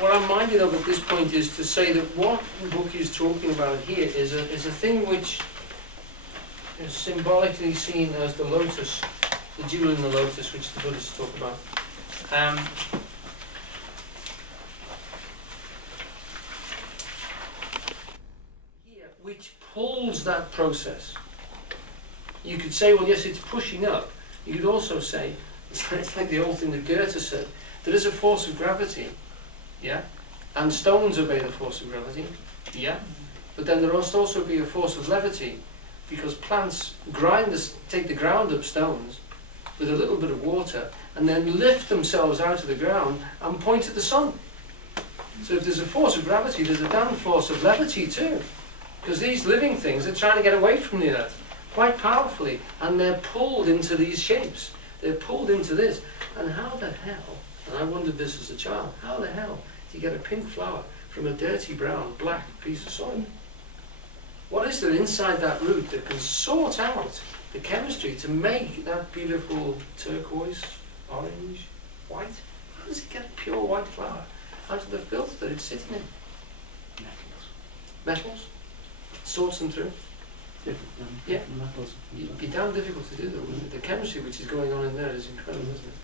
what I'm minded of at this point is to say that what Bucke is talking about here is a thing which is symbolically seen as the lotus, the jewel in the lotus, which the Buddhists talk about. Here, which pulls that process. You could say, well, yes, it's pushing up. You could also say, it's like the old thing that Goethe said, there is a force of gravity, yeah, and stones obey the force of gravity, yeah, but then there must also be a force of levity, because plants take the ground up stones with a little bit of water, and then lift themselves out of the ground and point at the sun. So if there's a force of gravity, there's a damn force of levity too, because these living things are trying to get away from the earth quite powerfully, and they're pulled into these shapes. They're pulled into this. And how the hell, and I wondered this as a child, how the hell do you get a pink flower from a dirty brown, black piece of soil? What is there inside that root that can sort out the chemistry to make that beautiful turquoise, orange, white? How does it get a pure white flower out of the filth that it's sitting in? Metals? Sorts them through? Yeah, it'd be damn difficult to do though, wouldn't it? The chemistry which is going on in there is incredible, isn't it?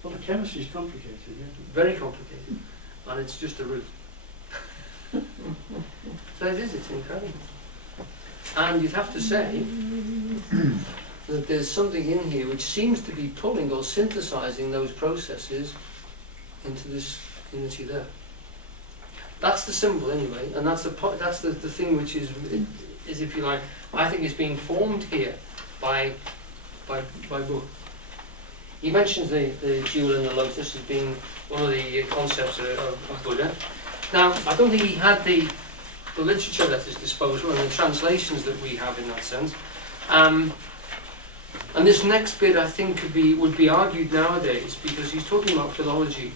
Well, the chemistry is complicated, yeah. Very complicated, and it's just a root. So it is, it's incredible. And you'd have to say that there's something in here which seems to be pulling or synthesizing those processes into this unity there. That's the symbol anyway, and that's the thing which is if you like, I think is being formed here by Bucke. He mentions the jewel in the lotus as being one of the concepts of Buddha. Now, I don't think he had the literature at his disposal and the translations that we have in that sense. And this next bit, I think, would be argued nowadays because he's talking about philology,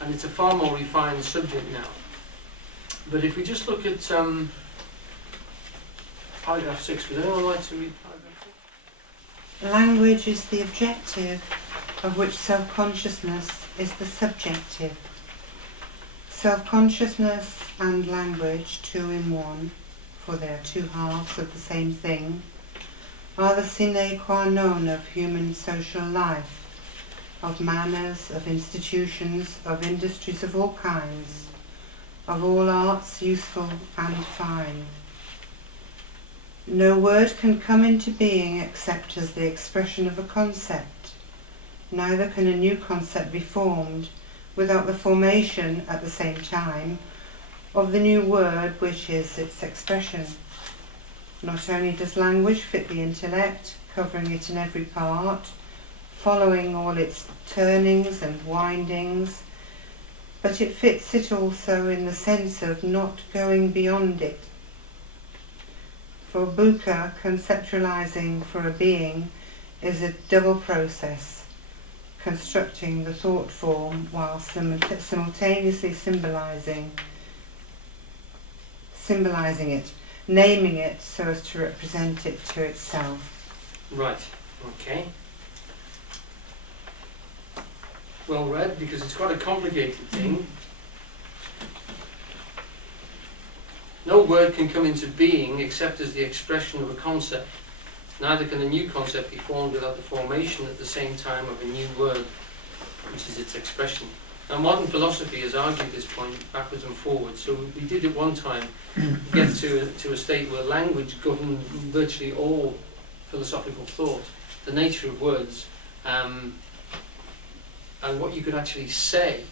and it's a far more refined subject now. But if we just look at paragraph 6, would anyone like to read paragraph 6? Language is the objective, of which self-consciousness is the subjective. Self-consciousness and language, two in one, for they are two halves of the same thing, are the sine qua non of human social life, of manners, of institutions, of industries of all kinds, of all arts useful and fine. No word can come into being except as the expression of a concept. Neither can a new concept be formed without the formation at the same time of the new word which is its expression. Not only does language fit the intellect, covering it in every part, following all its turnings and windings, but it fits it also in the sense of not going beyond it. For Bucke, conceptualizing for a being is a double process, constructing the thought form while simultaneously symbolizing it, naming it so as to represent it to itself. Right, okay. Well read, because it's quite a complicated thing. No word can come into being except as the expression of a concept. Neither can a new concept be formed without the formation at the same time of a new word, which is its expression. Now, modern philosophy has argued this point backwards and forwards. So we did at one time get to a state where language governed virtually all philosophical thought, the nature of words, and what you could actually say,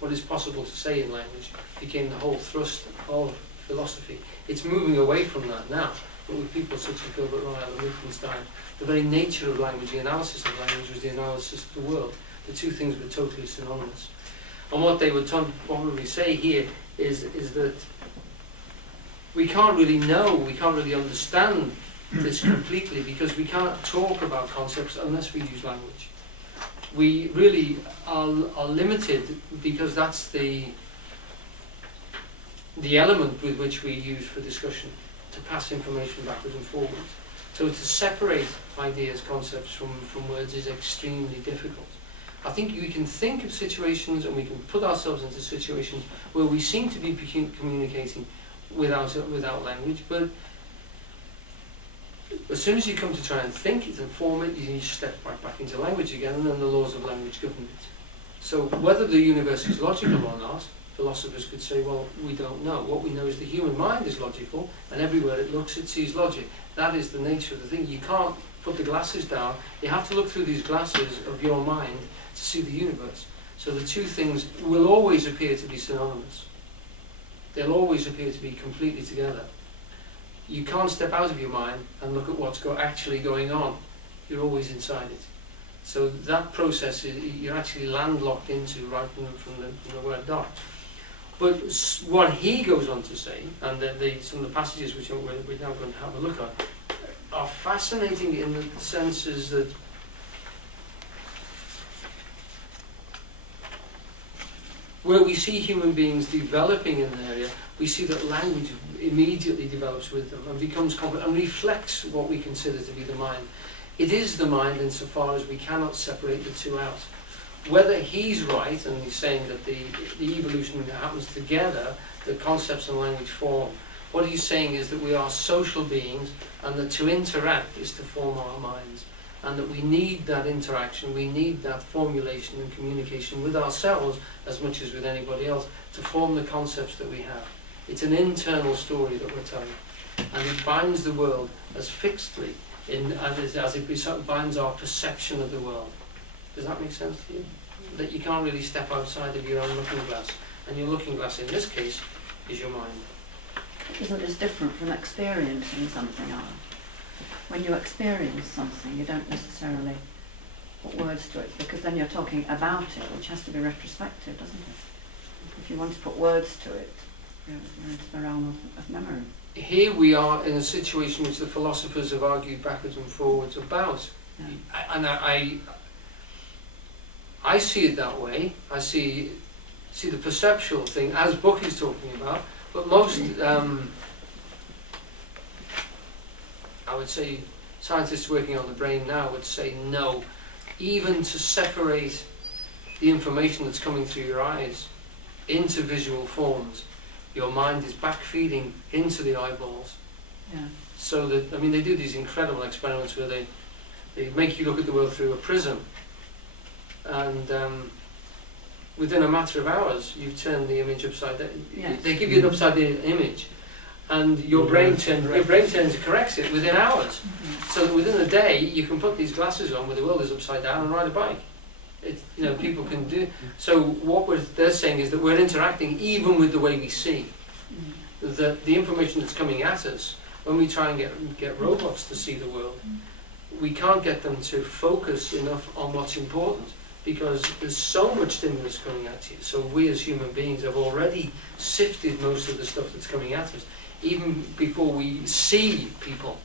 what is possible to say in language, became the whole thrust of philosophy. It's moving away from that now, but with people such as Gilbert Ryle and Wittgenstein, the very nature of language, the analysis of language was the analysis of the world. The two things were totally synonymous. And what they would probably say here is that we can't really know, we can't really understand this completely, because we can't talk about concepts unless we use language. We really are limited because that's the element with which we use for discussion, to pass information backwards and forwards. So to separate ideas, concepts from words is extremely difficult. I think we can think of situations and we can put ourselves into situations where we seem to be communicating without language, but as soon as you come to try and think it and form it, you step right back into language again, and then the laws of language govern it. So whether the universe is logical or not, philosophers could say, well, we don't know. What we know is the human mind is logical, and everywhere it looks, it sees logic. That is the nature of the thing. You can't put the glasses down. You have to look through these glasses of your mind to see the universe. So the two things will always appear to be synonymous. They'll always appear to be completely together. You can't step out of your mind and look at what's actually going on. You're always inside it. So that process, you're actually landlocked into right from the word dot. But what he goes on to say, and some of the passages which we're now going to have a look at, are fascinating in the senses that where we see human beings developing in an area, we see that language immediately develops with them and becomes competent and reflects what we consider to be the mind. It is the mind insofar as we cannot separate the two out. Whether he's right, and he's saying that the evolution that happens together, the concepts and language form, what he's saying is that we are social beings and that to interact is to form our minds. And that we need that interaction, we need that formulation and communication with ourselves as much as with anybody else to form the concepts that we have. It's an internal story that we're telling. And it binds the world as fixedly as it binds our perception of the world. Does that make sense to you? That you can't really step outside of your own looking glass. And your looking glass in this case is your mind. Isn't this different from experiencing something, Alan? When you experience something, you don't necessarily put words to it, because then you're talking about it, which has to be retrospective, doesn't it? If you want to put words to it, you're into the realm of memory. Here we are in a situation which the philosophers have argued backwards and forwards about. Yeah. And I see it that way. I see the perceptual thing, as Bucke is talking about, but most... I would say scientists working on the brain now would say no. Even to separate the information that's coming through your eyes into visual forms, your mind is backfeeding into the eyeballs. Yeah. So that, I mean, they do these incredible experiments where they make you look at the world through a prism, and within a matter of hours you've turned the image upside down. Yes. They give you an upside down image, and your brain corrects it within hours. Mm-hmm. So that within a day you can put these glasses on where the world is upside down and ride a bike. People can do. So what they're saying is that we're interacting even with the way we see. Mm-hmm. That the information that's coming at us, when we try and get robots to see the world, we can't get them to focus enough on what's important, because there's so much stimulus coming at you. So we as human beings have already sifted most of the stuff that's coming at us, even before we see people.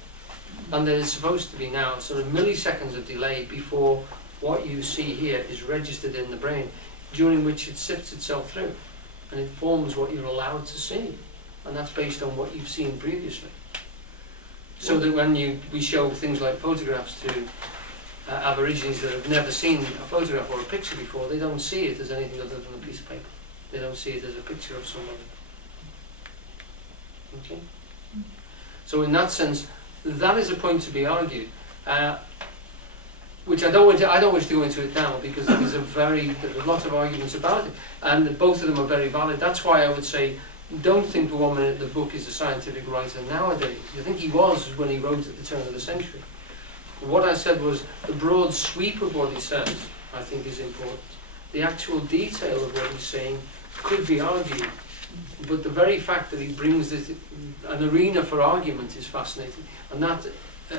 And there's supposed to be now sort of milliseconds of delay before what you see here is registered in the brain, during which it sifts itself through and it forms what you're allowed to see, and that's based on what you've seen previously. So that when we show things like photographs to Aborigines that have never seen a photograph or a picture before, they don't see it as anything other than a piece of paper. They don't see it as a picture of somebody. Okay? So in that sense, that is a point to be argued, which I don't wish to go into it now, because there's a lot of arguments about it, and both of them are very valid. That's why I would say, don't think for 1 minute that Bucke is a scientific writer nowadays. I think he was when he wrote at the turn of the century. What I said was the broad sweep of what he says, I think, is important. The actual detail of what he's saying could be argued, but the very fact that he brings an arena for argument is fascinating, and that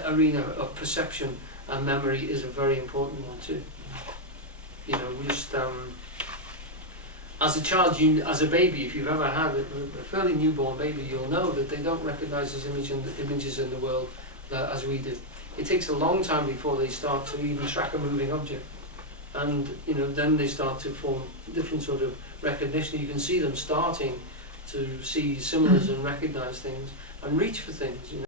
arena of perception and memory is a very important one too. As a child, as a baby, if you've ever had a fairly newborn baby, you'll know that they don't recognise those images in the world as we do. It takes a long time before they start to even track a moving object, and then they start to form different sort of recognition. You can see them starting to see symbols and recognise things and reach for things.